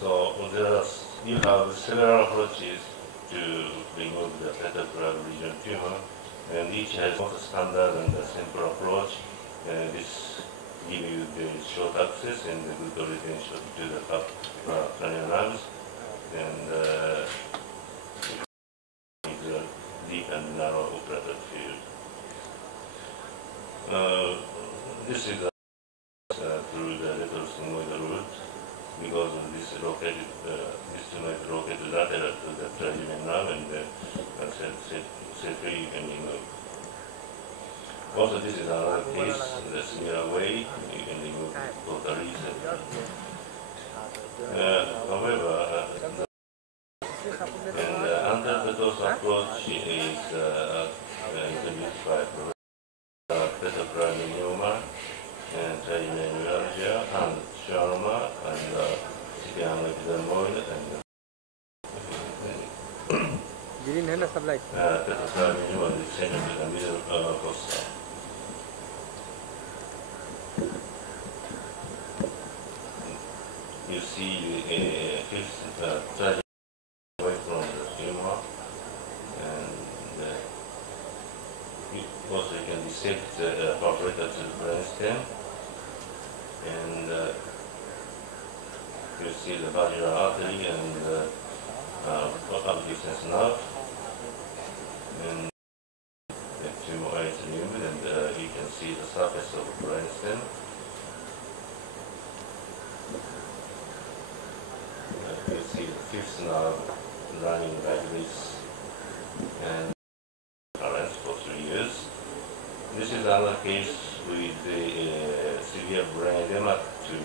So you have several approaches to remove the petaplar region tumor, and each has both a standard and a simple approach. And this gives you the short access and the good retention to the cranial nerves, and is a deep and narrow operator field. This is through the retrosigmoidal route, because of this located, this tumor is located lateral to the trigeminal nerve, and the C3 you can remove. Also, this is another case, the similar way, you can remove totally. However, the anti-petals approach is introduced by petaplar meningioma and trigeminal and Sharma and Sipiano epidermoid and petaplar meningioma is centered to the middle fossa. You see fifth trigeminal away from the tumor, and also you can dissect perforated to the brainstem, and you see the vaginal artery and abducens nerve, and the tumor is removed, and you can see the surface of the brainstem. You see the fifth nerve running like this, and currents for 3 years. This is another case with the severe brain edema to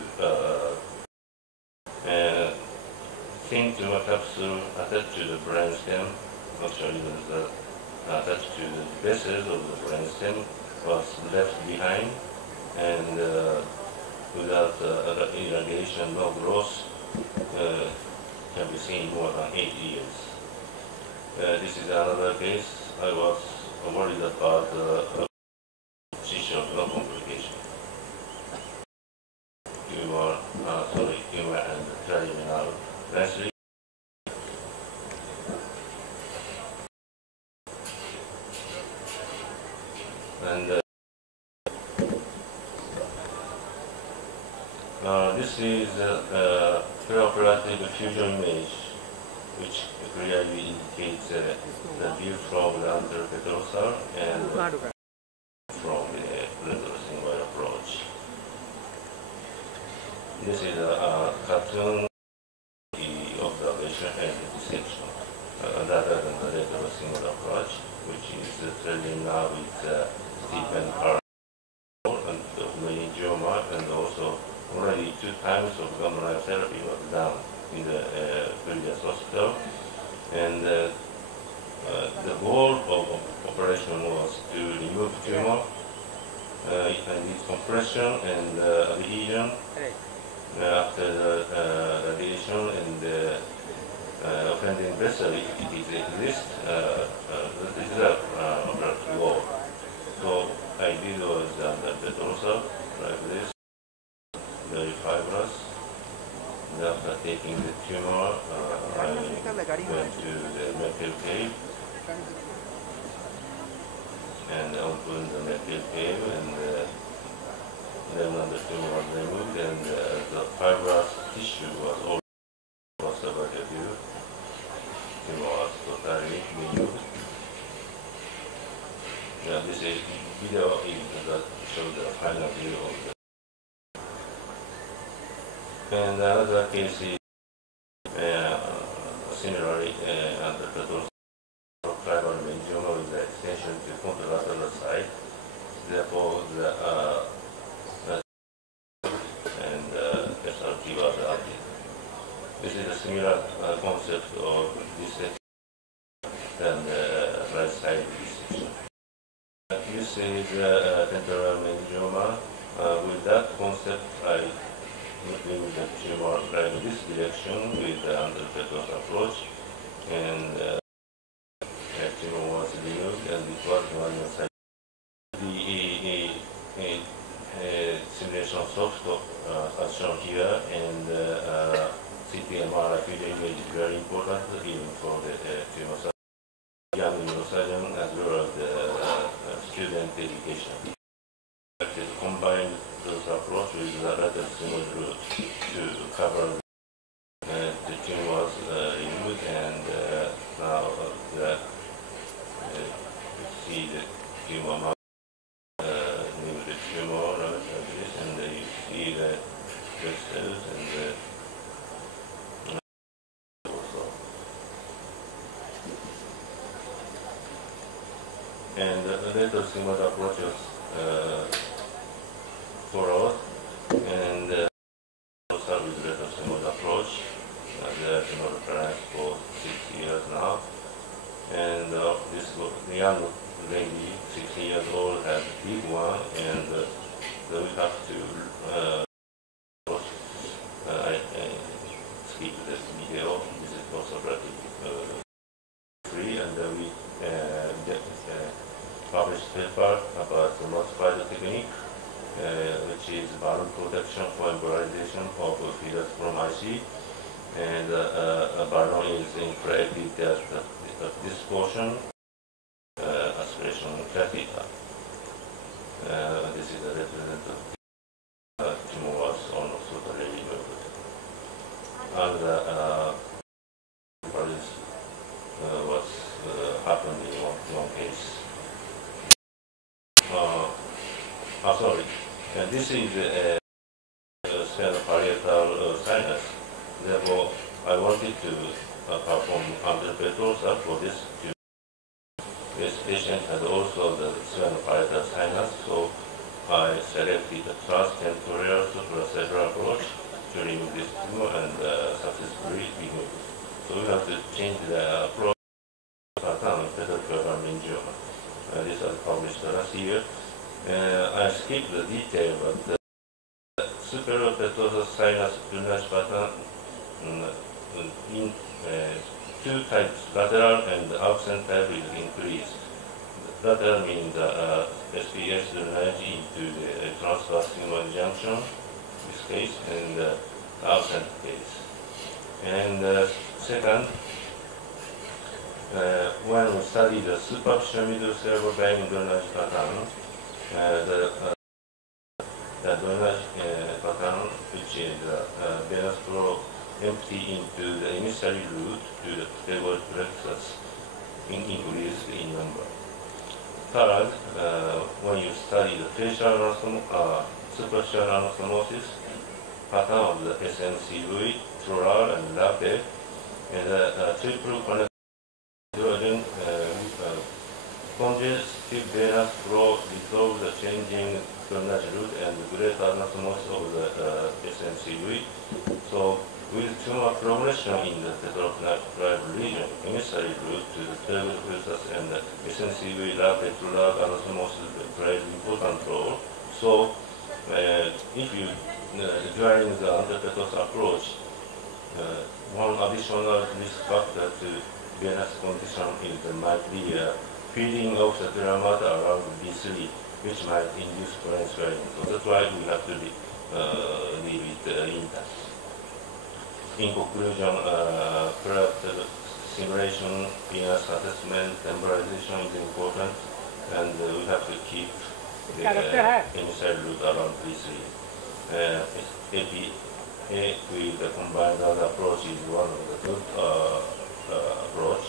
thin tumor capsule attached to the brainstem. Actually, attached to the vessels of the brainstem was left behind, and without irrigation, no growth can be seen more than 8 years. This is another case. I was worried about tissue of no complication. Tumor and trigeminal brainstem. And this is a preoperative fusion image, which clearly indicates the view from the anteropetrosal and from the retrosigmoid approach. This is a cartoon observation and dissection rather than the retrosigmoid approach, which is trailing now with steepened parallel and meningioma, and also already 2 times of gamma knife therapy was done in the previous hospital, and the goal of operation was to remove tumor and its compression and adhesion after the radiation, and the offending vessel, if it exists, this is a goal. So I did was the dorsal like this, very fibrous. And after taking the tumor, I went to the metal cave and opened the metal cave, and then when the tumor was removed, and the fibrous tissue was all conservative view. Tumor was totally removed. This video that shows the final view of the. And another case is similarly under the tribal meningioma with the extension to contralateral side. Therefore, the SRT was added. This is a similar concept of dissection and right side dissection. This is temporal meningioma. With that concept, I remove the tumor like this direction with the anteropetrosal approach, and the tumor was removed, and it was manual side. The simulation software as shown here, and CT important even for the young neurosurgeon as well as the student education. To combine those approach with the lateral sigmoid route to cover the tumors removed, and now you see the tumor mark, new the tumor like this, and you see the cells and also. And the lateral sigmoid approach was followed, and start with lateral sigmoid approach. There is no reference for 6 years now, and this young lady, 60 years old, has a big one, and we have to skip this video. This is also free, and we published paper about the modified technique, which is balloon protection for embolization of feeders from IC. And a balloon is inflated at this portion, aspiration catheter. This is a representative tumor was almost totally removed. And this was happened in one case. Sorry, and this is a sphenoparietal sinus. Therefore, I wanted to perform anteropetrosa for this tumor. This patient had also the sphenoparietal sinus, so I selected the transtentorial supracerebral approach to remove this tumor and successfully remove it. So we have to change the approach pattern of petrocerebral meningioma. This was published last year. I skipped the detail, but the superior petrocerebral sinus drainage pattern in two types, lateral and absent type, is increased. Lateral means SPS drainage into the transverse sigmoid junction, this case, and absent case. And second, when we study the superficial middle cerebral vein drainage pattern, the drainage pattern, which is venous flow empty into the emissary route to the vertebral plexus, increased in number. Third, when you study the facial superficial anastomosis pattern of the SNCV, floral and latte, and triple connected congestive venous flow resolve the changing drainage route and greater anastomosis of the SNCV. So, with tumor progression in the tetraploid region, emissary route to the vertebral plexus and the SNCV lateral anastomosis plays important role. So, if you join the antepetrosa approach, one additional risk factor to venous condition is might be feeding of the matter around B3, which might induce brain swelling. So that's why we have to leave it intact. In conclusion, preoperative simulation, venous assessment, embolization is important, and we have to keep the emissary route around B3. APA with the combined approach is one of the good approach.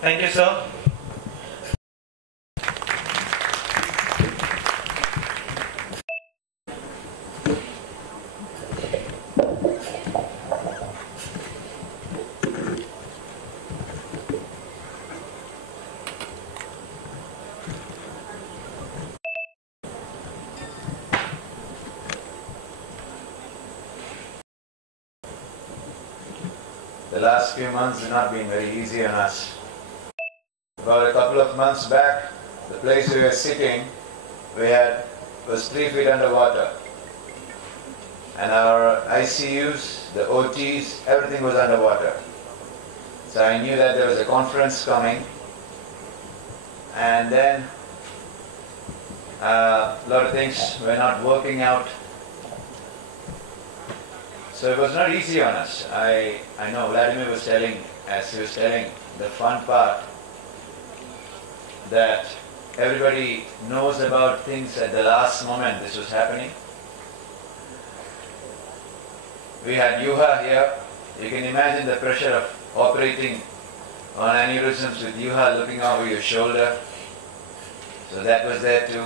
Thank you, sir. The last few months have not been very easy on us. About a couple of months back, the place we were sitting, was 3 feet underwater. And our ICUs, the OTs, everything was underwater. So I knew that there was a conference coming. And then A lot of things were not working out. So it was not easy on us. I know Vladimir was telling, as he was telling, the fun part, that everybody knows about things at the last moment this was happening. We had Yuha here. You can imagine the pressure of operating on aneurysms with Yuha looking over your shoulder. So that was there too.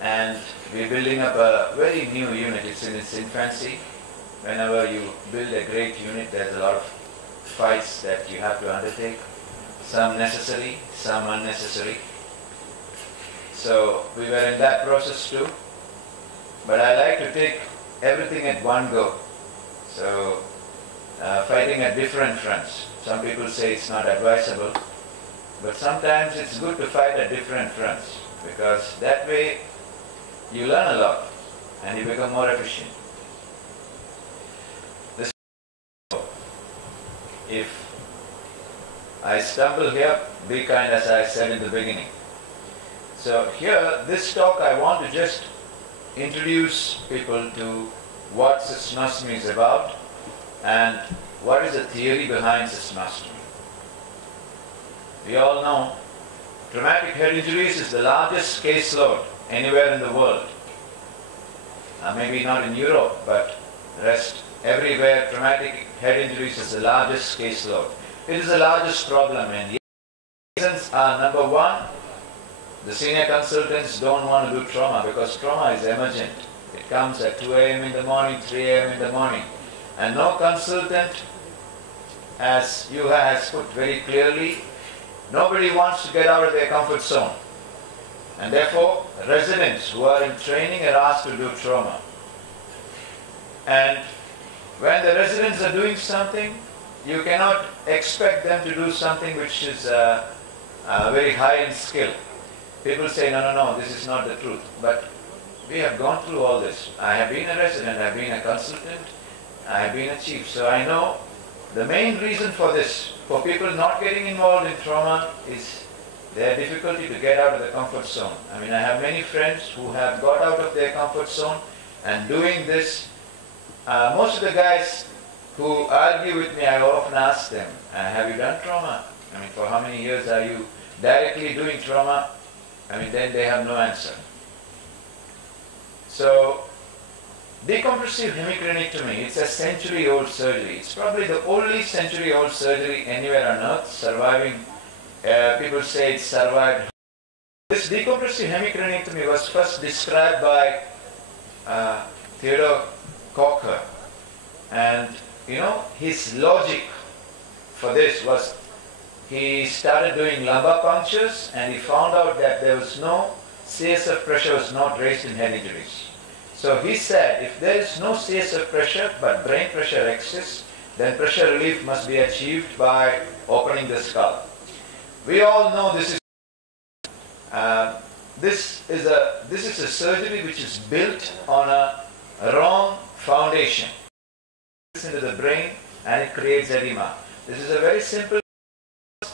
And we're building up a very new unit. It's in its infancy. Whenever you build a great unit, there's a lot of fights that you have to undertake. Some necessary, some unnecessary. So we were in that process too. But I like to take everything at one go. So fighting at different fronts. Some people say it's not advisable, but sometimes it's good to fight at different fronts, because that way you learn a lot and you become more efficient. If I stumble here, be kind, as I said in the beginning. So here, this talk, I want to just introduce people to what cystoscopy is about and what is the theory behind cystoscopy. We all know traumatic head injuries is the largest caseload anywhere in the world. Maybe not in Europe, but rest everywhere traumatic head injuries is the largest caseload. It is the largest problem, and the reasons are: number one, the senior consultants don't want to do trauma because trauma is emergent. It comes at 2 a.m. in the morning, 3 a.m. in the morning. And no consultant, as Yuha has put very clearly, nobody wants to get out of their comfort zone. And therefore, residents who are in training are asked to do trauma. And when the residents are doing something, you cannot expect them to do something which is very high in skill. People say, no, this is not the truth. But we have gone through all this. I have been a resident, I have been a consultant, I have been a chief. So I know the main reason for this, for people not getting involved in trauma, is their difficulty to get out of the comfort zone. I mean, I have many friends who have got out of their comfort zone and doing this. Most of the guys who argue with me, I often ask them, have you done trauma? I mean, for how many years are you directly doing trauma? I mean, then they have no answer. So, decompressive hemicraniectomy, it's a century-old surgery. It's probably the only century-old surgery anywhere on earth surviving. People say it survived. This decompressive hemicraniectomy was first described by Theodore Cocker. And, his logic for this was he started doing lumbar punctures and he found out that there was no CSF pressure was not raised in head injuries. So he said, if there is no CSF pressure but brain pressure exists, then pressure relief must be achieved by opening the skull. We all know this is a surgery which is built on a wrong foundation. It's into the brain and it creates edema. This is a very simple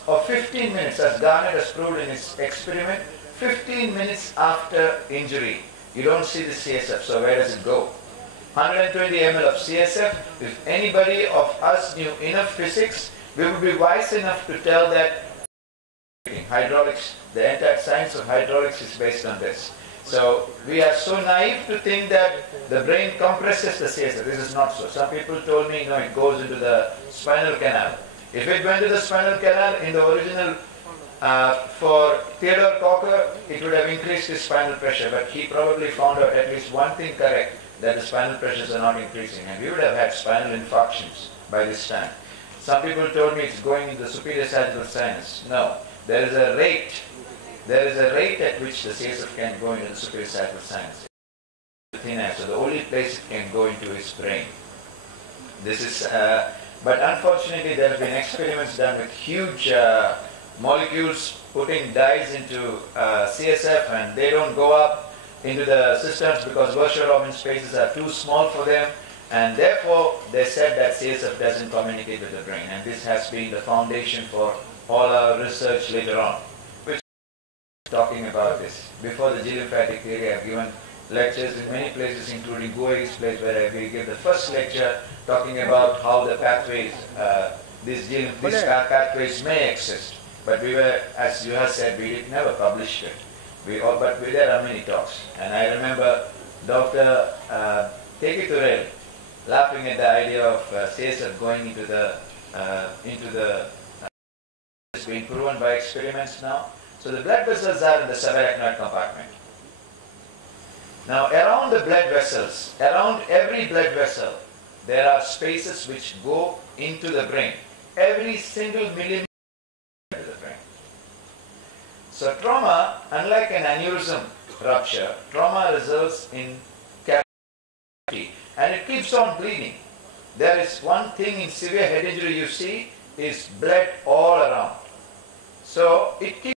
of 15 minutes, as Garnett has proved in his experiment. 15 minutes after injury, you don't see the CSF, so where does it go? 120 ml of CSF. If anybody of us knew enough physics, we would be wise enough to tell that hydraulics, the entire science of hydraulics is based on this. So we are so naive to think that the brain compresses the CSF. This is not so. Some people told me, it goes into the spinal canal. If it went to the spinal canal in the original, for Theodore Cocker, it would have increased his spinal pressure, but he probably found out at least one thing correct, that the spinal pressures are not increasing, and we would have had spinal infarctions by this time. Some people told me it's going into the superior sagittal sinus. No, there is a rate at which the CSF can go into the superior sagittal sinus. So the only place it can go into is brain. This is, but unfortunately there have been experiments done with huge molecules putting dyes into CSF, and they don't go up into the systems because virtual Raman spaces are too small for them, and therefore they said that CSF doesn't communicate with the brain, and this has been the foundation for all our research later on. talking about this. Before the G lymphatic theory, I've given lectures in many places, including Goy's place, where we give the first lecture talking about how the pathways, these pathways may exist. But we were, as you have said, we never published it. But there are many talks. And I remember Dr. Tekithurel laughing at the idea of CSF going into the it's been proven by experiments now. So the blood vessels are in the subarachnoid compartment. Now around the blood vessels, around every blood vessel, there are spaces which go into the brain. Every single millimeter into the brain. So trauma, unlike an aneurysm rupture, trauma results in cavity and it keeps on bleeding. There is one thing in severe head injury you see is blood all around. So it keeps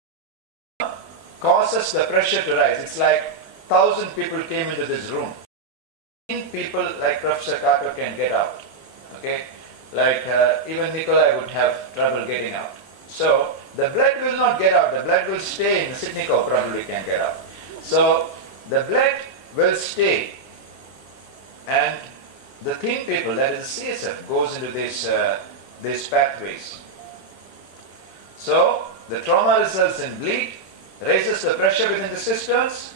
causes the pressure to rise. It's like 1,000 people came into this room. People like Professor Kato can get out. Okay? Like even Nikolai would have trouble getting out. So the blood will not get out. The blood will stay in. Sitnikov probably can get out. So the blood will stay. And the thin people, that is CSF, goes into these pathways. So the trauma results in bleed, raises the pressure within the cisterns,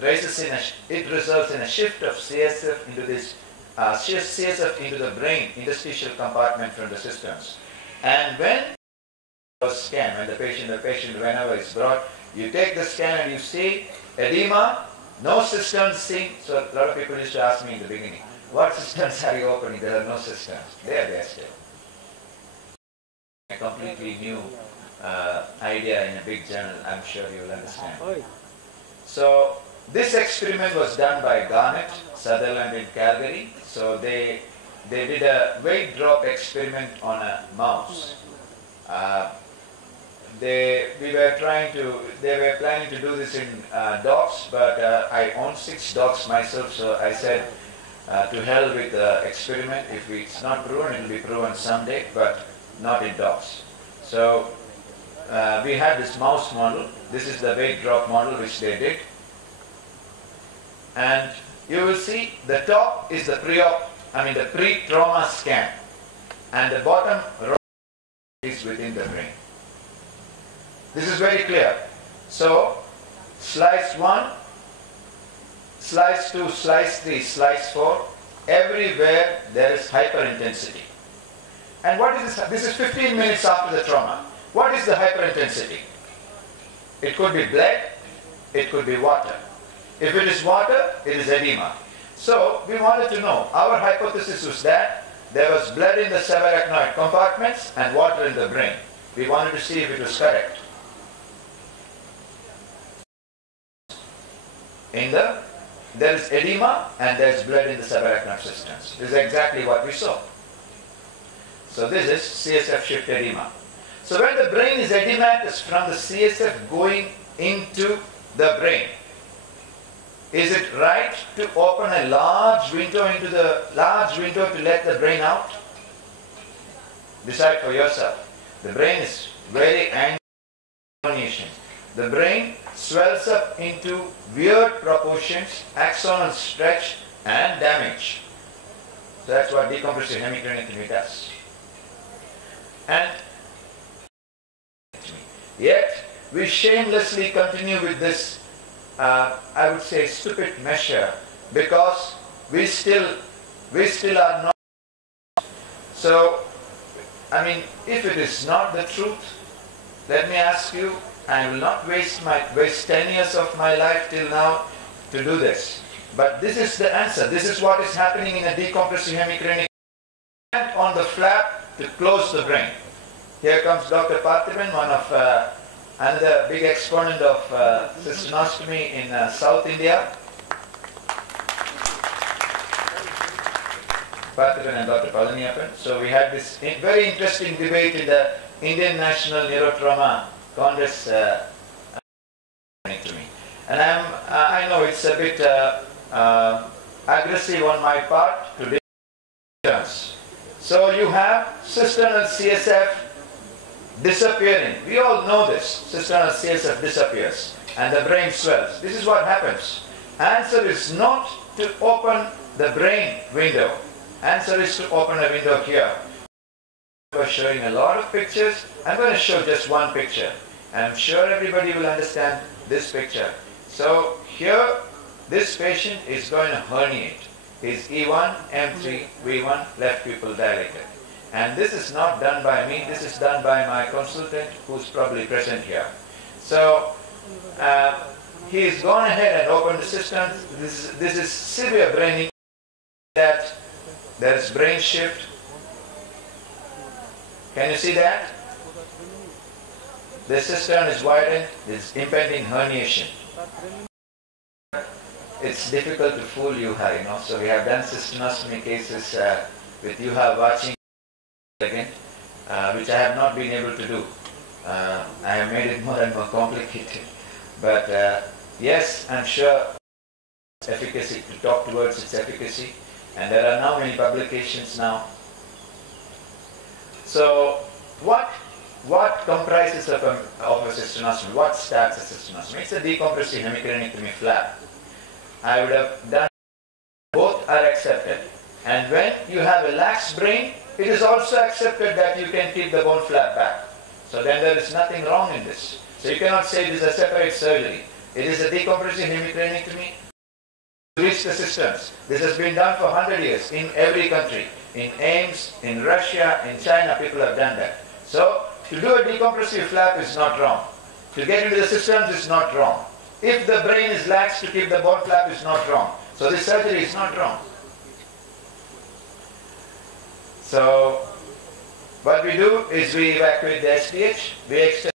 it results in a shift of CSF into this CSF into the brain interstitial compartment from the cisterns. And when the patient whenever is brought, you take the scan and you see edema, no cisterns seen. So a lot of people used to ask me in the beginning, what cisterns are you opening? There are no cisterns. They are still. A completely new idea in a big journal, I'm sure you'll understand. So this experiment was done by Garnett, Sutherland in Calgary. So they did a weight drop experiment on a mouse. They were planning to do this in dogs, but I own 6 dogs myself, so I said to hell with the experiment. If it's not proven, it will be proven someday, but not in dogs. So we had this mouse model. This is the weight drop model which they did. And you will see the top is the pre-trauma scan, and the bottom row is within the brain. This is very clear. So slice 1, slice 2, slice 3, slice 4, everywhere there is hyperintensity. And what is this? This is 15 minutes after the trauma. What is the hyperintensity? It could be blood, it could be water. If it is water, it is edema. So we wanted to know. Our hypothesis was that there was blood in the subarachnoid compartments and water in the brain. We wanted to see if it was correct. There is edema and there is blood in the subarachnoid cisterns. This is exactly what we saw. So this is CSF shift edema. So when the brain is edematous from the CSF going into the brain, is it right to open a large window to let the brain out? Decide for yourself. The brain is very angry. The brain swells up into weird proportions, axonal stretch and damage. So that's what decompressive hemicraniectomy does. And yet we shamelessly continue with this I would say stupid measure, because we still are not. So, I mean, if it is not the truth, let me ask you, I will not waste 10 years of my life till now to do this. But this is the answer. This is what is happening in a decompressive hemicraniectomy. And on the flap to close the brain. Here comes Dr. Parthiban, one of another big exponent of cystonostomy in South India. Parthiban and Dr. Palaniappan. So we had this very interesting debate in the Indian National Neurotrauma Congress to me. And I know it's a bit aggressive on my part to discuss. So you have cisternal CSF disappearing. We all know this. Cisternal CSF disappears and the brain swells. This is what happens. Answer is not to open the brain window. Answer is to open a window here. We're showing a lot of pictures. I'm going to show just one picture. I'm sure everybody will understand this picture. So here, this patient is going to herniate. His E1, M3, V1, left pupil dilated. And this is not done by me, this is done by my consultant who's probably present here. So, he's gone ahead and opened the cistern. This is severe brain injury, that there's brain shift. Can you see that? The cistern is widened, there's impending herniation. It's difficult to fool Yuha, so we have done cystonostomy cases with Yuha watching again, which I have not been able to do. I have made it more and more complicated. But yes, I'm sure efficacy, to talk towards its efficacy, and there are now many publications now. So what comprises of a cystonostomy? What starts a cystonostomy? It's a decompressive hemicraniectomy flap. I would have done, both are accepted. And when you have a lax brain, it is also accepted that you can keep the bone flap back. So then there is nothing wrong in this. So you cannot say this is a separate surgery. It is a decompressive hemicraniectomy to reach the cisterns. This has been done for 100 years in every country. In AIMS, in Russia, in China, people have done that. So to do a decompressive flap is not wrong. To get into the cisterns is not wrong. If the brain is lax, to keep the bone flap is not wrong. So this surgery is not wrong. So what we do is we evacuate the SDH, we extend.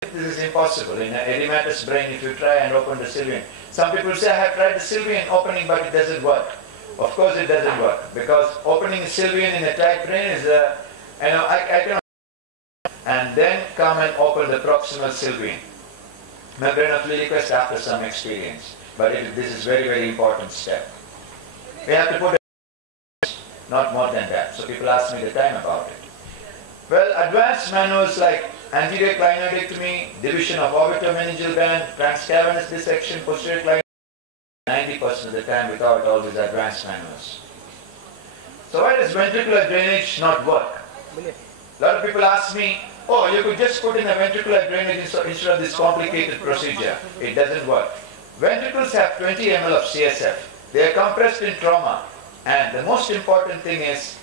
This is impossible. In an edematous brain, if you try and open the sylvian. Some people say, I have tried the sylvian opening, but it doesn't work. Of course it doesn't work, because opening a sylvian in a tight brain is I cannot. And then come and open the proximal sylvian. Membrane of Lilliquist after some experience. But this is very, very important step. We have to put not more than that. So people ask me the time about it. Well, advanced manuals like anterior clinoidectomy, division of orbitomeningeal band, transcavernous dissection, posterior clinoidectomy, 90% of the time without all these advanced manuals. So why does ventricular drainage not work? A lot of people ask me, oh, you could just put in a ventricular drainage instead of this complicated procedure. It doesn't work. Ventricles have 20 ml of CSF. They are compressed in trauma. And the most important thing is,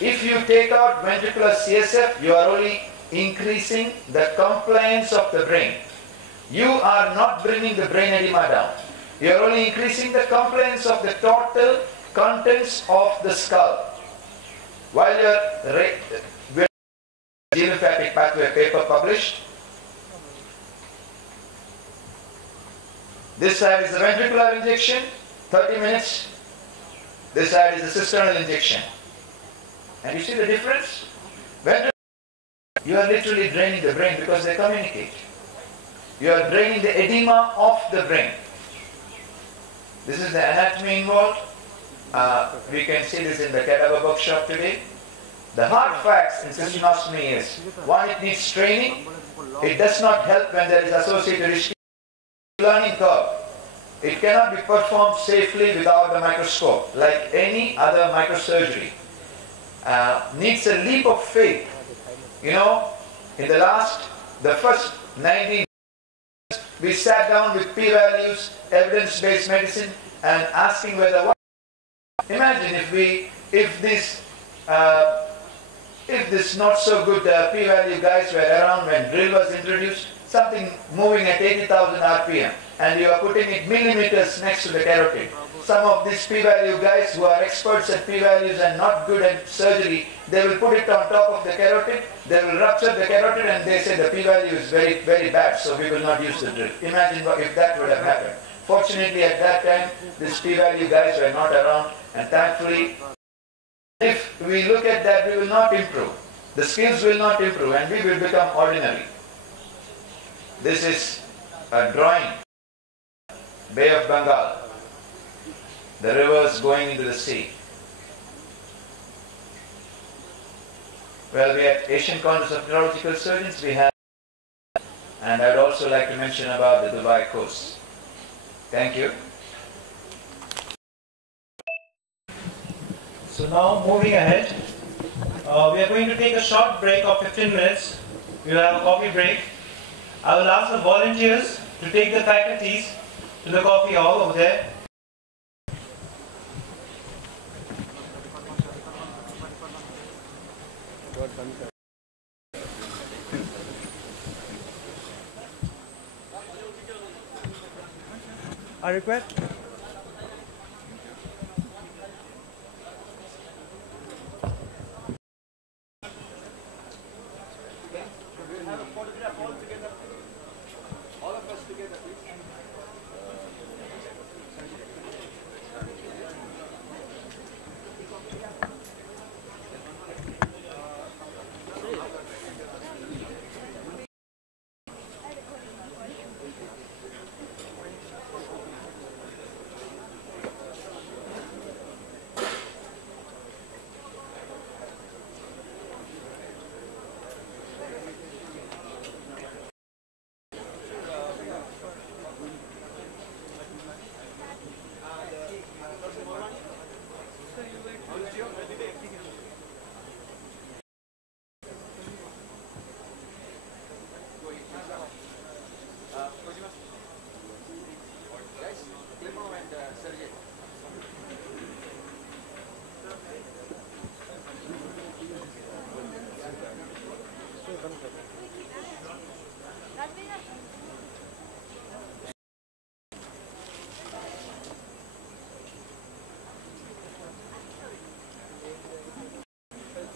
if you take out ventricular CSF, you are only increasing the compliance of the brain. You are not bringing the brain edema down. You are only increasing the compliance of the total contents of the skull. While your lymphatic pathway paper published, this side is the ventricular injection, 30 minutes. This side is the cisternal injection. And you see the difference? You are literally draining the brain because they communicate. You are draining the edema of the brain. This is the anatomy involved. We can see this in the cadaver workshop today. The hard facts in cystonostomy is, one, it needs training. It does not help when there is associated learning curve. It cannot be performed safely without the microscope, like any other microsurgery. Needs a leap of faith. In the first 19 years, we sat down with p-values, evidence-based medicine, and asking whether imagine if this not so good p-value guys were around when drill was introduced, something moving at 80,000 RPM, and you are putting it millimeters next to the carotid. Some of these p-value guys who are experts at p-values and not good at surgery, they will put it on top of the carotid, they will rupture the carotid, and they say the p-value is very, very bad, so we will not use the drill. Imagine if that would have happened. Fortunately, at that time, these p-value guys were not around, and thankfully, if we look at that, we will not improve. The skills will not improve, and we will become ordinary. This is a drawing, Bay of Bengal, the rivers going into the sea. Well, we at Asian Congress of Neurological Surgeons, we have, and I would also like to mention about the Dubai course. Thank you. So now moving ahead, we are going to take a short break of 15 minutes. We will have a coffee break. I will ask the volunteers to take the faculties to the coffee hall over there. I request. Have a photograph all together. All of us together, please.